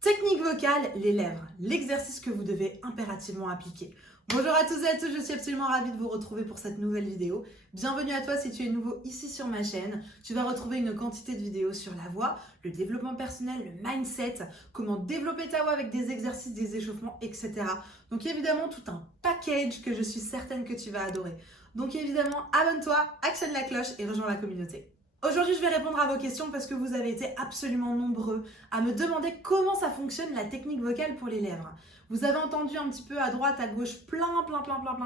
Technique vocale, les lèvres, l'exercice que vous devez impérativement appliquer. Bonjour à tous et à toutes, je suis absolument ravie de vous retrouver pour cette nouvelle vidéo. Bienvenue à toi si tu es nouveau ici sur ma chaîne. Tu vas retrouver une quantité de vidéos sur la voix, le développement personnel, le mindset, comment développer ta voix avec des exercices, des échauffements, etc. Donc évidemment tout un package que je suis certaine que tu vas adorer. Donc évidemment, abonne-toi, actionne la cloche et rejoins la communauté. Aujourd'hui, je vais répondre à vos questions parce que vous avez été absolument nombreux à me demander comment ça fonctionne la technique vocale pour les lèvres. Vous avez entendu un petit peu à droite, à gauche, plein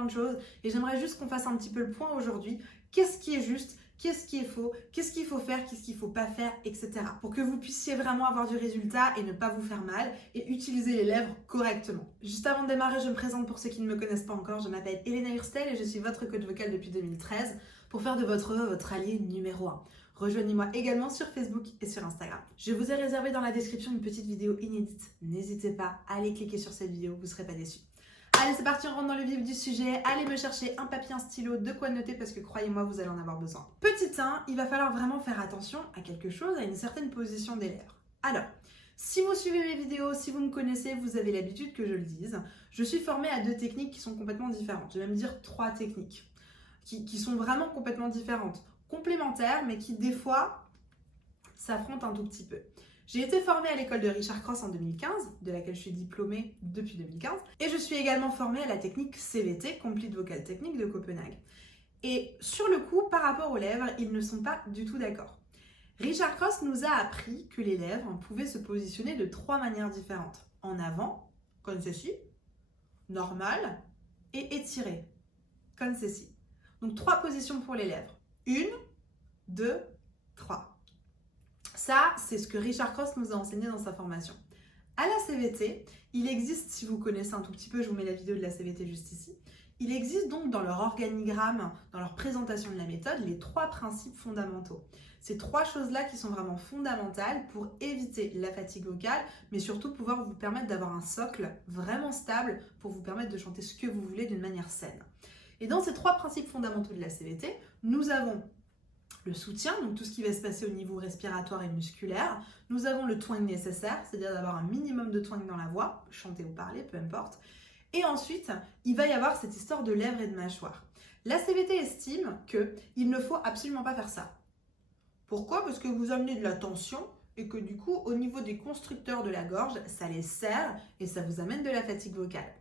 de choses et j'aimerais juste qu'on fasse un petit peu le point aujourd'hui. Qu'est-ce qui est juste? Qu'est-ce qui est faux? Qu'est-ce qu'il faut faire? Qu'est-ce qu'il ne faut pas faire? Etc. Pour que vous puissiez vraiment avoir du résultat et ne pas vous faire mal et utiliser les lèvres correctement. Juste avant de démarrer, je me présente pour ceux qui ne me connaissent pas encore. Je m'appelle Elena Hurstel et je suis votre coach vocal depuis 2013 pour faire de votre allié numéro 1. Rejoignez-moi également sur Facebook et sur Instagram. Je vous ai réservé dans la description une petite vidéo inédite. N'hésitez pas à aller cliquer sur cette vidéo, vous ne serez pas déçus. Allez, c'est parti, on rentre dans le vif du sujet. Allez me chercher un papier, un stylo, de quoi noter parce que croyez-moi, vous allez en avoir besoin. Petit 1, il va falloir vraiment faire attention à quelque chose, à une certaine position des lèvres. Alors, si vous suivez mes vidéos, si vous me connaissez, vous avez l'habitude que je le dise. Je suis formée à 2 techniques qui sont complètement différentes. Je vais même dire 3 techniques qui sont vraiment complètement différentes. Complémentaires, mais qui des fois s'affrontent un tout petit peu. J'ai été formée à l'école de Richard Cross en 2015, de laquelle je suis diplômée depuis 2015, et je suis également formée à la technique CVT, Complete Vocal Technique de Copenhague. Et sur le coup, par rapport aux lèvres, ils ne sont pas du tout d'accord. Richard Cross nous a appris que les lèvres pouvaient se positionner de 3 manières différentes. En avant, comme ceci, normal, et étiré, comme ceci. Donc 3 positions pour les lèvres. 1, 2, 3. Ça, c'est ce que Richard Cross nous a enseigné dans sa formation. À la CVT, il existe, si vous connaissez un tout petit peu, je vous mets la vidéo de la CVT juste ici, il existe donc dans leur organigramme, dans leur présentation de la méthode, les 3 principes fondamentaux. Ces 3 choses-là qui sont vraiment fondamentales pour éviter la fatigue vocale, mais surtout pouvoir vous permettre d'avoir un socle vraiment stable pour vous permettre de chanter ce que vous voulez d'une manière saine. Et dans ces 3 principes fondamentaux de la CVT, nous avons le soutien, donc tout ce qui va se passer au niveau respiratoire et musculaire. Nous avons le twang nécessaire, c'est-à-dire d'avoir un minimum de twang dans la voix, chanter ou parler, peu importe. Et ensuite, il va y avoir cette histoire de lèvres et de mâchoire. La CVT estime qu'il ne faut absolument pas faire ça. Pourquoi? Parce que vous amenez de la tension et que du coup, au niveau des constructeurs de la gorge, ça les serre et ça vous amène de la fatigue vocale.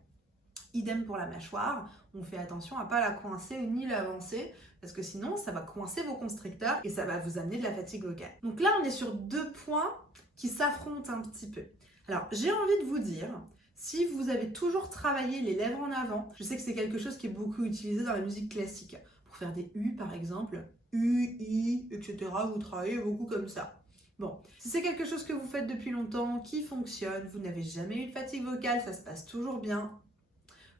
Idem pour la mâchoire, on fait attention à ne pas la coincer ni l'avancer parce que sinon ça va coincer vos constricteurs et ça va vous amener de la fatigue vocale. Donc là on est sur 2 points qui s'affrontent un petit peu. Alors j'ai envie de vous dire, si vous avez toujours travaillé les lèvres en avant, je sais que c'est quelque chose qui est beaucoup utilisé dans la musique classique. Pour faire des U par exemple, U, I, etc. Vous travaillez beaucoup comme ça. Bon, si c'est quelque chose que vous faites depuis longtemps, qui fonctionne, vous n'avez jamais eu de fatigue vocale, ça se passe toujours bien,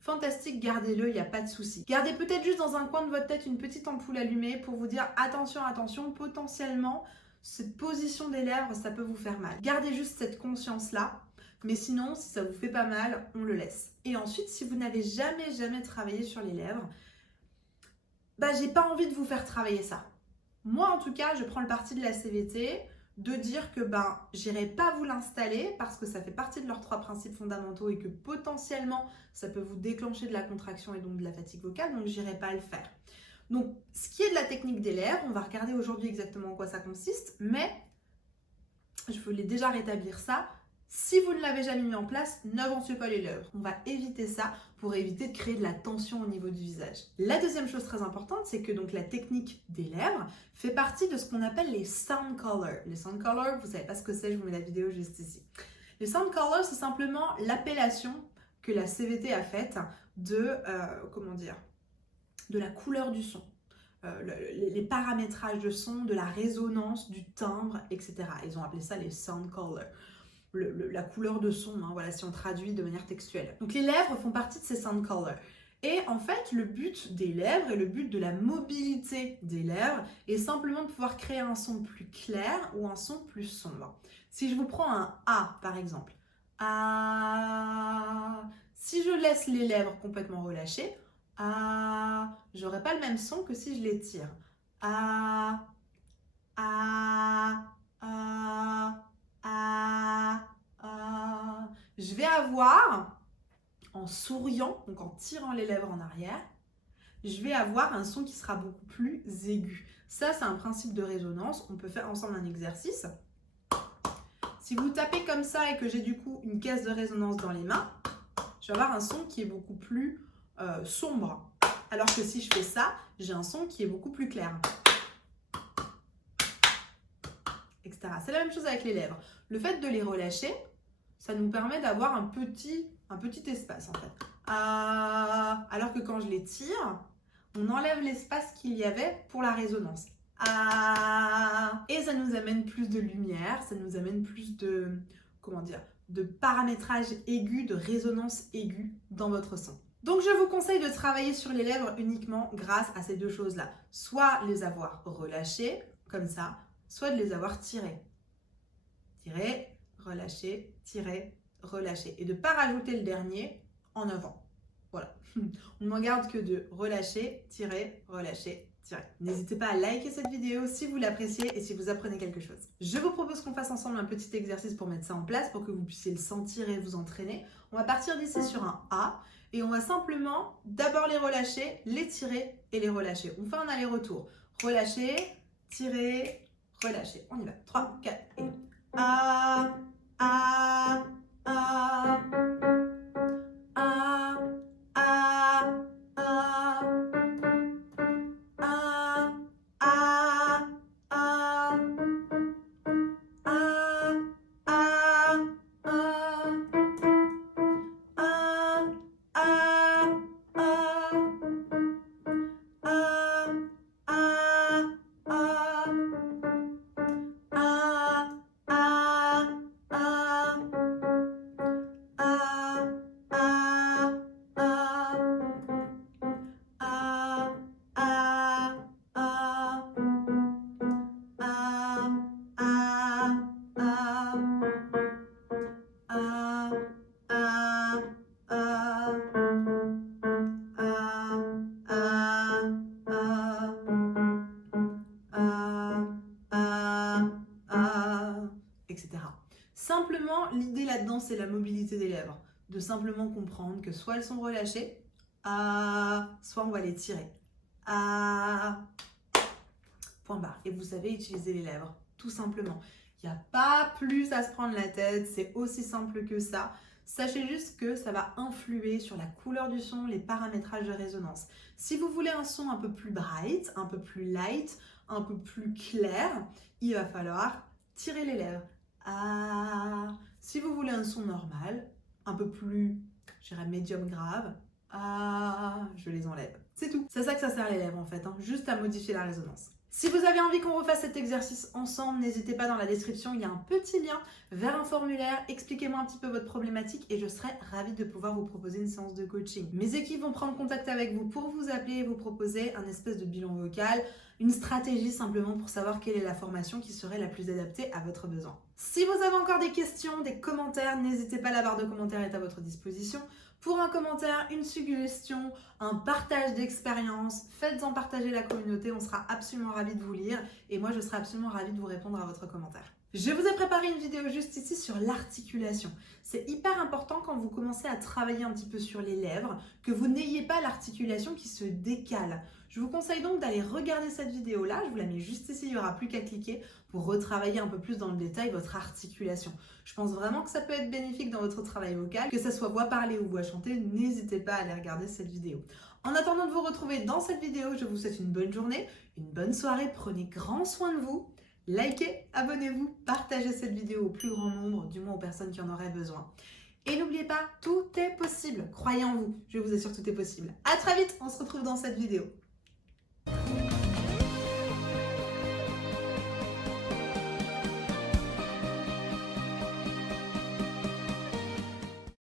fantastique, gardez-le, il n'y a pas de souci. Gardez peut-être juste dans un coin de votre tête une petite ampoule allumée pour vous dire attention, attention, potentiellement, cette position des lèvres, ça peut vous faire mal. Gardez juste cette conscience-là, mais sinon, si ça vous fait pas mal, on le laisse. Et ensuite, si vous n'avez jamais travaillé sur les lèvres, j'ai pas envie de vous faire travailler ça. Moi, en tout cas, je prends le parti de la CVT, de dire que j'irai pas vous l'installer parce que ça fait partie de leurs 3 principes fondamentaux et que potentiellement ça peut vous déclencher de la contraction et donc de la fatigue vocale, donc j'irai pas le faire. Donc ce qui est de la technique des lèvres, on va regarder aujourd'hui exactement en quoi ça consiste, mais je voulais déjà rétablir ça. Si vous ne l'avez jamais mis en place, n'avancez pas les lèvres. On va éviter ça pour éviter de créer de la tension au niveau du visage. La deuxième chose très importante, c'est que donc la technique des lèvres fait partie de ce qu'on appelle les sound colors. Les sound colors, vous ne savez pas ce que c'est, je vous mets la vidéo juste ici. Les sound colors, c'est simplement l'appellation que la CVT a faite de, de la couleur du son. Les paramétrages de son, de la résonance, du timbre, etc. Ils ont appelé ça les sound colors. La couleur de son, voilà, si on traduit de manière textuelle. Donc les lèvres font partie de ces sound colors. Et en fait, le but des lèvres et le but de la mobilité des lèvres est simplement de pouvoir créer un son plus clair ou un son plus sombre. Si je vous prends un A par exemple, A, si je laisse les lèvres complètement relâchées, A, j'aurai pas le même son que si je les tire. A, A, A, A, A, je vais avoir, en souriant, donc en tirant les lèvres en arrière, je vais avoir un son qui sera beaucoup plus aigu. Ça, c'est un principe de résonance. On peut faire ensemble un exercice. Si vous tapez comme ça et que j'ai du coup une caisse de résonance dans les mains, je vais avoir un son qui est beaucoup plus sombre. Alors que si je fais ça, j'ai un son qui est beaucoup plus clair. Etc. C'est la même chose avec les lèvres. Le fait de les relâcher, ça nous permet d'avoir un petit espace en fait. Alors que quand je les tire, on enlève l'espace qu'il y avait pour la résonance. Et ça nous amène plus de lumière, ça nous amène plus de, de paramétrage aigu, de résonance aiguë dans votre son. Donc je vous conseille de travailler sur les lèvres uniquement grâce à ces deux choses-là. Soit les avoir relâchées, comme ça, soit de les avoir tirées. Tirer, relâcher, tirer, relâcher. Et de ne pas rajouter le dernier en avant. Voilà. On n'en garde que de relâcher, tirer, relâcher, tirer. N'hésitez pas à liker cette vidéo si vous l'appréciez et si vous apprenez quelque chose. Je vous propose qu'on fasse ensemble un petit exercice pour mettre ça en place, pour que vous puissiez le sentir et vous entraîner. On va partir d'ici sur un A et on va simplement d'abord les relâcher, les tirer et les relâcher. On fait un aller-retour. Relâcher, tirer, relâcher. On y va. 3, 4 et A, A, A. Etc. Simplement, l'idée là-dedans, c'est la mobilité des lèvres. De simplement comprendre que soit elles sont relâchées, soit on va les tirer. Point barre. Et vous savez utiliser les lèvres, tout simplement. Il n'y a pas plus à se prendre la tête, c'est aussi simple que ça. Sachez juste que ça va influer sur la couleur du son, les paramétrages de résonance. Si vous voulez un son un peu plus bright, un peu plus light, un peu plus clair, il va falloir tirer les lèvres. Si vous voulez un son normal, un peu plus, je dirais médium grave, je les enlève. C'est tout. C'est ça que ça sert les lèvres en fait, juste à modifier la résonance. Si vous avez envie qu'on refasse cet exercice ensemble, n'hésitez pas, dans la description, il y a un petit lien vers un formulaire. Expliquez-moi un petit peu votre problématique et je serai ravie de pouvoir vous proposer une séance de coaching. Mes équipes vont prendre contact avec vous pour vous appeler et vous proposer un espèce de bilan vocal, une stratégie simplement pour savoir quelle est la formation qui serait la plus adaptée à votre besoin. Si vous avez encore des questions, des commentaires, n'hésitez pas, la barre de commentaires est à votre disposition. Pour un commentaire, une suggestion, un partage d'expérience, faites-en partager la communauté, on sera absolument ravis de vous lire et moi je serai absolument ravie de vous répondre à votre commentaire. Je vous ai préparé une vidéo juste ici sur l'articulation. C'est hyper important quand vous commencez à travailler un petit peu sur les lèvres, que vous n'ayez pas l'articulation qui se décale. Je vous conseille donc d'aller regarder cette vidéo-là, je vous la mets juste ici, il n'y aura plus qu'à cliquer pour retravailler un peu plus dans le détail votre articulation. Je pense vraiment que ça peut être bénéfique dans votre travail vocal, que ça soit voix parlée ou voix chantée, n'hésitez pas à aller regarder cette vidéo. En attendant de vous retrouver dans cette vidéo, je vous souhaite une bonne journée, une bonne soirée, prenez grand soin de vous. Likez, abonnez-vous, partagez cette vidéo au plus grand nombre, du moins aux personnes qui en auraient besoin. Et n'oubliez pas, tout est possible. Croyez en vous, je vous assure, tout est possible. À très vite, on se retrouve dans cette vidéo.